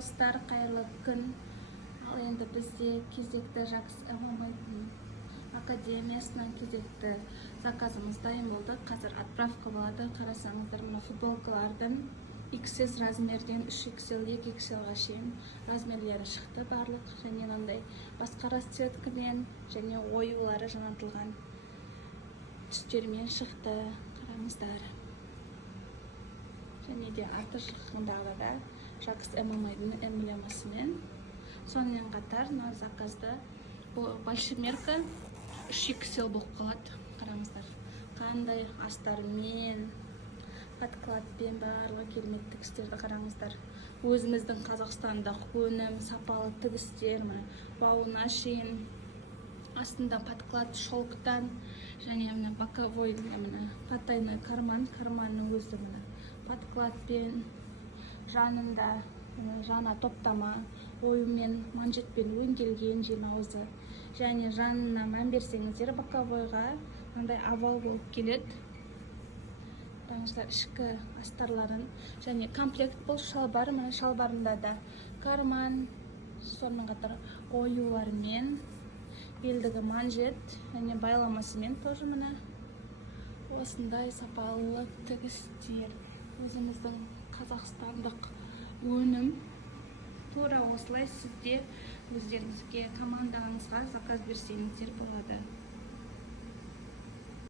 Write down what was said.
достар, қайырлы күн. Ал енді бізде кезекті Жакс академиясынан кезекті заказымыз дайын болды. Қазір отправка болады. Қарасаңыздар, мына футболкалардың XS размерден 3XL, 2XL-ға шейін размерлері шықты барлық. Және мынандай басқа расцветкамен және оюлары жаңартылған түстермен шықты. Қараңыздар. Және де арты жағындағы да Жакс ММА-ның эмблемасымен. Сонымен қатар мына заказда большемерка 3XL болып қалады. Қараңыздар, қандай астармен, подкладпен барлығы керемет тігістерді қараңыздар. Өзіміздің Қазақстандық өнім, сапалы тігістер, бауына шейін, астында подклад шелктан, және мына боковой, потайной карманның өзі подкладпен, жанында жана топтама ойымен, манжетпен өңделген жинауызы. Және жанына мән берсеңіздер, боковойға мындай овал болып келеді. Қараңыздар, ішкі астарларын және комплект бұл шалбар, мына шалбарында да карман, сонымен қатар оюлармен, белдігі манжет және байламасымен тоже мына осындай сапалы тігістер. Өзіміздің қазақстандық өнім. Тура осылай сізде өздеріңізге, командаңызға заказ берсеңіздер болады.